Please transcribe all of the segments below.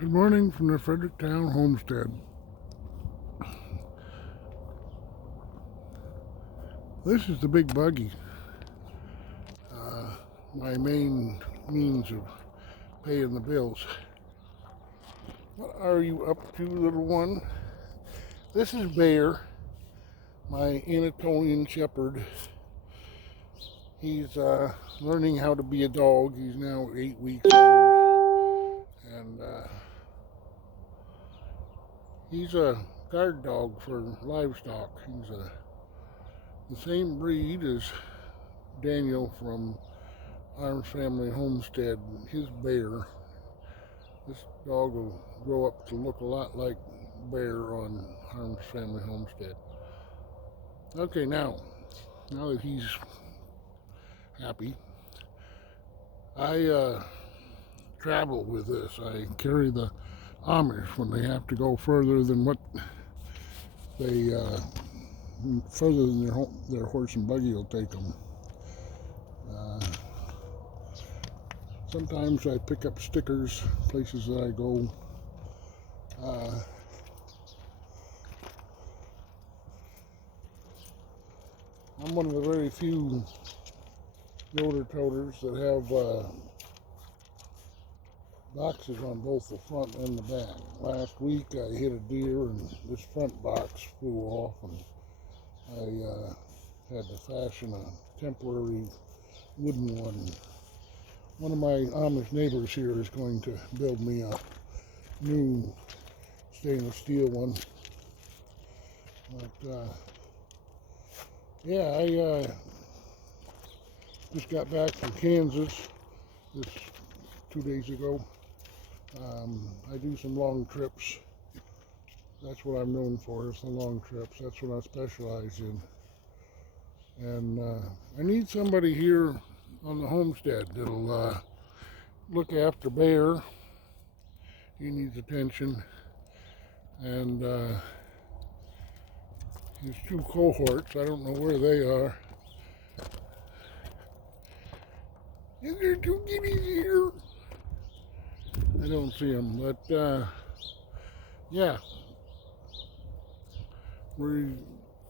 Good morning from the Fredericktown Homestead. This is the big buggy, my main means of paying the bills. What are you up to, little one? This is Bear, my Anatolian Shepherd. He's learning how to be a dog. He's now 8 weeks old, and he's a guard dog for livestock. He's the same breed as Daniel from Amish family Homestead. His Bear. This dog will grow up to look a lot like Bear on Amish family Homestead. Okay, now that he's happy, I travel with this. I carry the Amish when they have to go further than what they further than their horse and buggy will take them. Sometimes I pick up stickers, places that I go. I'm one of the very few yoder toters that have boxes on both the front and the back. Last week I hit a deer and this front box flew off, and I had to fashion a temporary wooden one. One of my Amish neighbors here is going to build me a new stainless steel one. But yeah, I just got back from Kansas this 2 days ago. I do some long trips. That's what I'm known for, is the long trips. That's what I specialize in. And I need somebody here on the homestead that'll look after Bear. He needs attention. And his two cohorts, I don't know where they are. Is there two kitties here? I don't see them, but yeah.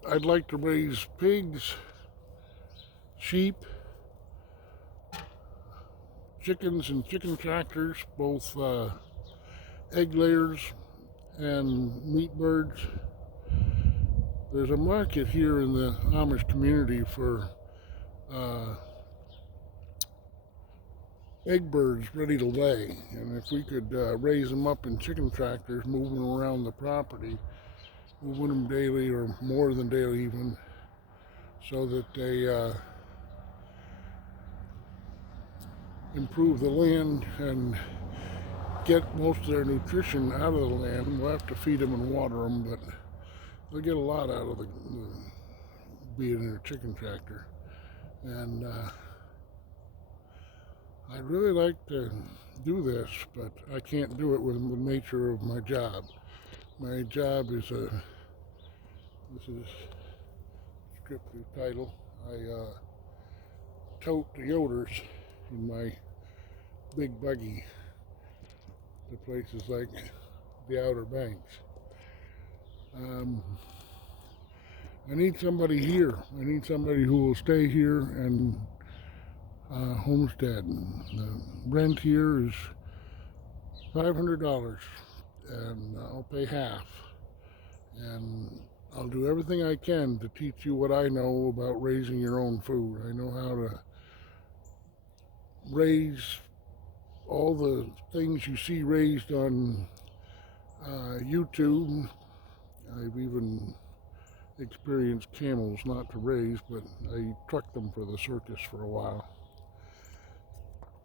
I'd like to raise pigs, sheep, chickens and chicken tractors, both egg layers and meat birds. There's a market here in the Amish community for egg birds ready to lay, and if we could raise them up in chicken tractors, move them around the property, moving them daily or more than daily even, so that they improve the land and get most of their nutrition out of the land. We'll have to feed them and water them, but they'll get a lot out of being in a chicken tractor. And I'd really like to do this, but I can't do it with the nature of my job. My job is this is descriptive title. I tote the yoders in my big buggy to places like the Outer Banks. I need somebody here. I need somebody who will stay here and homestead. The rent here is $500, and I'll pay half. And I'll do everything I can to teach you what I know about raising your own food. I know how to raise all the things you see raised on YouTube. I've even experienced camels, not to raise, but I trucked them for the circus for a while.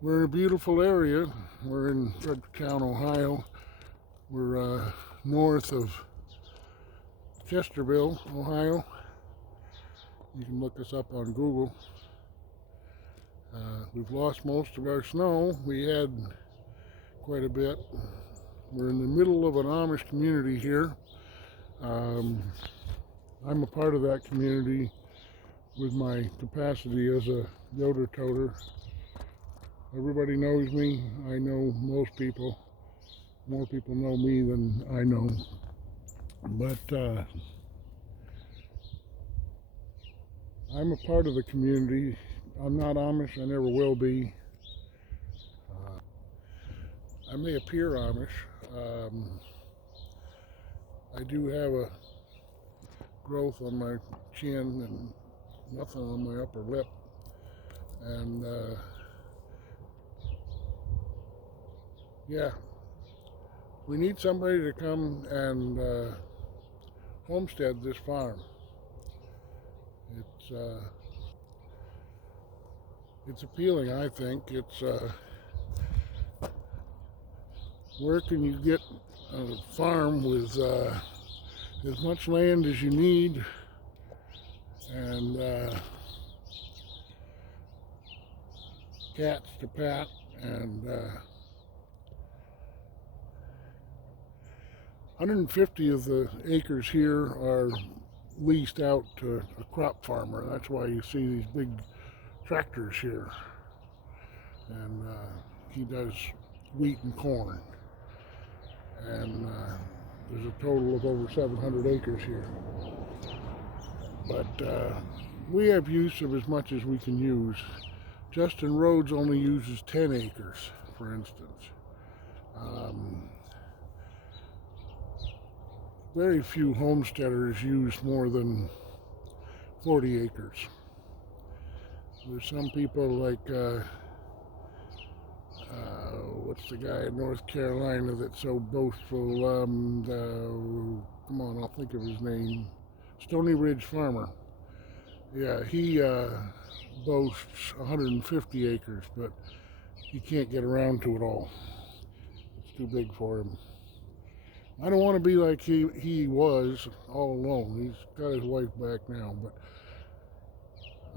We're in a beautiful area. We're in Fredericktown, Ohio. We're north of Chesterville, Ohio. You can look us up on Google. We've lost most of our snow. We had quite a bit. We're in the middle of an Amish community here. I'm a part of that community with my capacity as a yoder toter. Everybody knows me. I know most people. More people know me than I know. But I'm a part of the community. I'm not Amish, I never will be. I may appear Amish. Um, I do have a growth on my chin and nothing on my upper lip. And yeah, we need somebody to come and homestead this farm. It's it's appealing, I think. It's where can you get a farm with as much land as you need and cats to pat and 150 of the acres here are leased out to a crop farmer. That's why you see these big tractors here. And he does wheat and corn. And there's a total of over 700 acres here. But we have use of as much as we can use. Justin Rhodes only uses 10 acres, for instance. Very few homesteaders use more than 40 acres. There's some people like, what's the guy in North Carolina that's so boastful? Come on, I'll think of his name. Stony Ridge Farmer. Yeah, he boasts 150 acres, but he can't get around to it all. It's too big for him. I don't want to be like he was, all alone. He's got his wife back now, but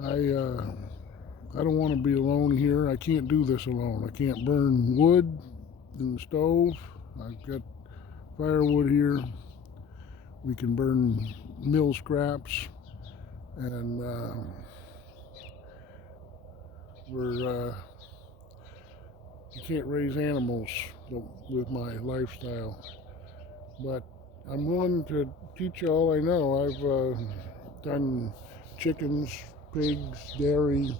I don't want to be alone here. I can't do this alone. I can't burn wood in the stove. I've got firewood here. We can burn mill scraps, and you can't raise animals with my lifestyle. But I'm willing to teach you all I know. I've done chickens, pigs, dairy,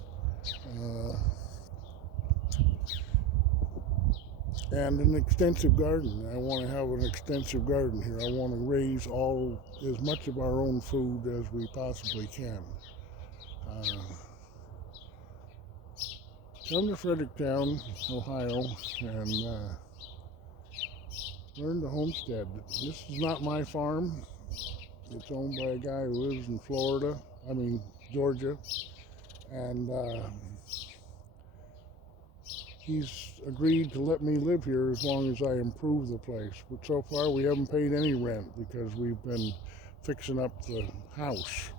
and an extensive garden. I want to have an extensive garden here. I want to raise as much of our own food as we possibly can. Come to Fredericktown, Ohio, and learn to homestead. This is not my farm. It's owned by a guy who lives in Georgia, and he's agreed to let me live here as long as I improve the place. But so far we haven't paid any rent because we've been fixing up the house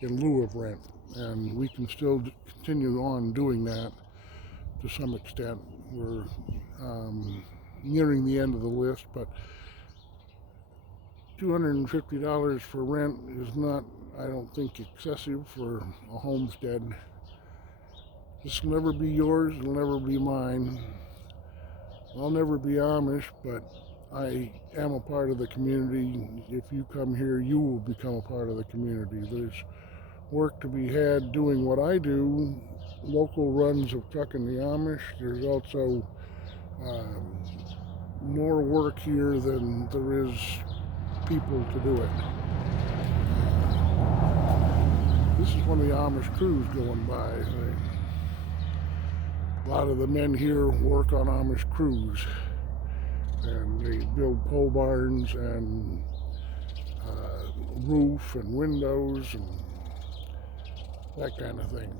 in lieu of rent, and we can still continue on doing that to some extent. We're nearing the end of the list, but $250 for rent is not, I don't think, excessive for a homestead. This will never be yours, it'll never be mine. I'll never be Amish, but I am a part of the community. If you come here, you will become a part of the community. There's work to be had doing what I do, local runs of trucking the Amish. There's also more work here than there is people to do it. This is one of the Amish crews going by. A lot of the men here work on Amish crews, and they build pole barns and roof and windows and that kind of thing.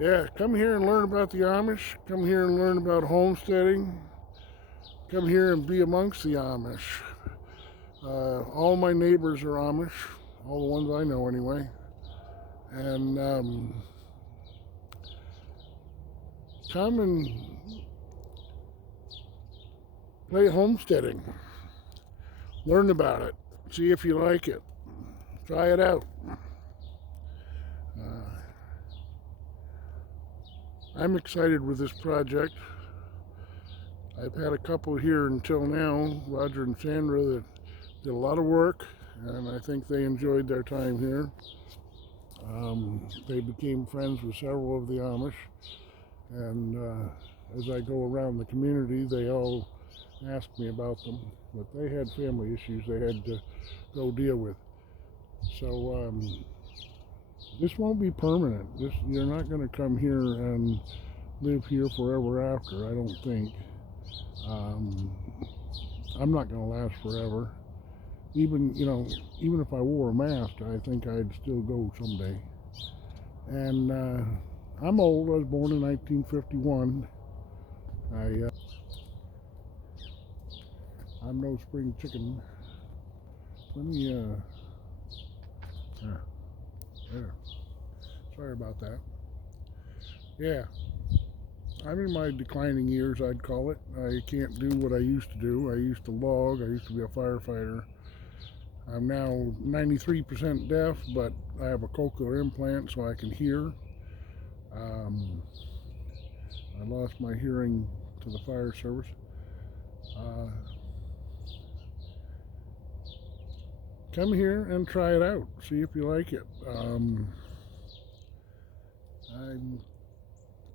Yeah, come here and learn about the Amish. Come here and learn about homesteading. Come here and be amongst the Amish. All my neighbors are Amish, all the ones I know anyway. And come and play homesteading. Learn about it. See if you like it. Try it out. I'm excited with this project. I've had a couple here until now, Roger and Sandra, that did a lot of work, and I think they enjoyed their time here. They became friends with several of the Amish, and as I go around the community, they all ask me about them, but they had family issues they had to go deal with. So this won't be permanent. You're not going to come here and live here forever after, I don't think. I'm not going to last forever. Even if I wore a mask, I think I'd still go someday. And I'm old. I was born in 1951. I'm no spring chicken. Let me, there. Sorry about that. Yeah, I'm in my declining years, I'd call it. I can't do what I used to do. I used to log. I used to be a firefighter. I'm now 93% deaf, but I have a cochlear implant so I can hear. I lost my hearing to the fire service. Come here and try it out. See if you like it. I'm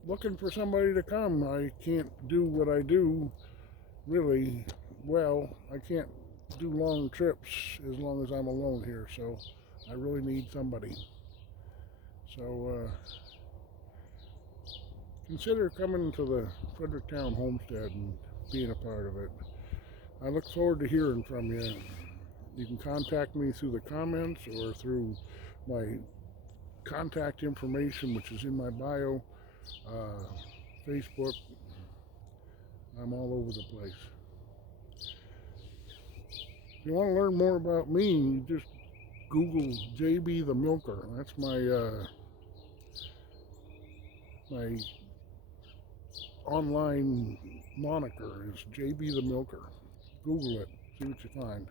looking for somebody to come. I can't do what I do really well. I can't do long trips as long as I'm alone here, so I really need somebody. So consider coming to the Fredericktown Homestead and being a part of it. I look forward to hearing from you. You can contact me through the comments or through my contact information, which is in my bio, Facebook. I'm all over the place. If you want to learn more about me, you just Google JB the Milker. That's my my online moniker is JB the Milker. Google it, see what you find.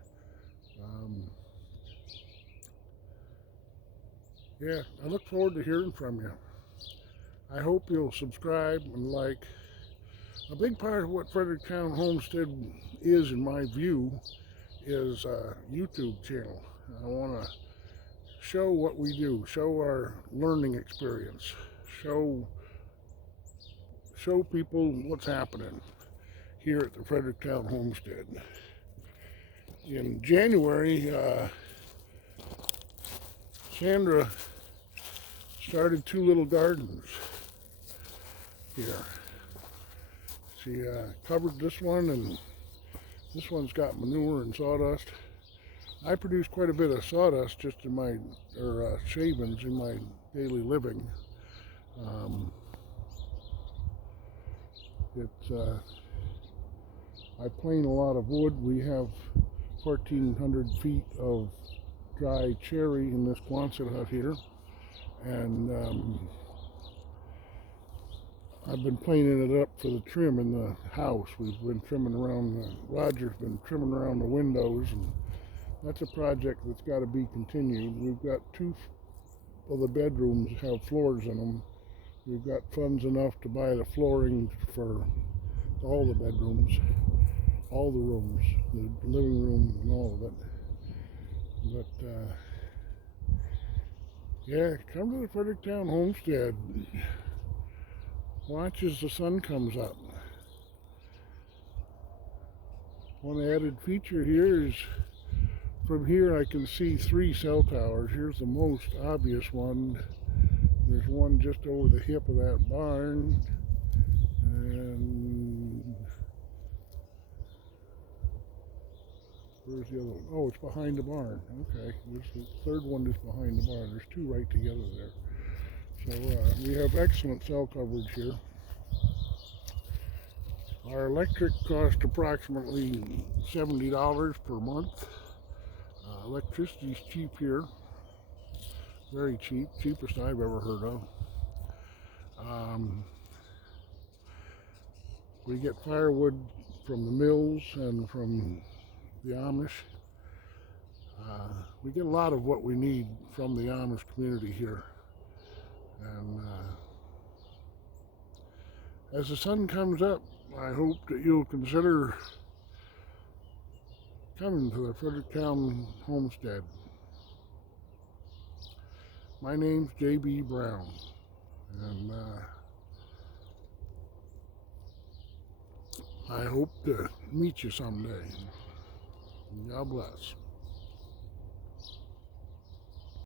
Yeah, I look forward to hearing from you. I hope you'll subscribe and like. A big part of what Fredericktown Homestead is, in my view, is a YouTube channel. I want to show what we do, show our learning experience, show people what's happening here at the Fredericktown Homestead. In January, Sandra started 2 little gardens here. She covered this one, and this one's got manure and sawdust. I produce quite a bit of sawdust just in my, shavings in my daily living. I plane a lot of wood. We have 1,400 feet of dry cherry in this Quonset hut here, and I've been planing it up for the trim in the house. We've been trimming around, Roger's been trimming around the windows, and that's a project that's got to be continued. We've got 2 of the bedrooms have floors in them. We've got funds enough to buy the flooring for all the bedrooms, all the rooms, the living room and all of it. But yeah, come to the Fredericktown Homestead. Watch as the sun comes up. One added feature here is from here I can see 3 cell towers. Here's the most obvious one. There's one just over the hip of that barn, and where's the other one? Oh, it's behind the barn. Okay, there's the 3rd one is behind the barn. There's 2 right together there. So we have excellent cell coverage here. Our electric costs approximately $70 per month. Electricity's cheap here. Very cheap, cheapest I've ever heard of. We get firewood from the mills and from the Amish. We get a lot of what we need from the Amish community here. And as the sun comes up, I hope that you'll consider coming to the Fredericktown Homestead. My name's J.B. Brown, and I hope to meet you someday. God bless.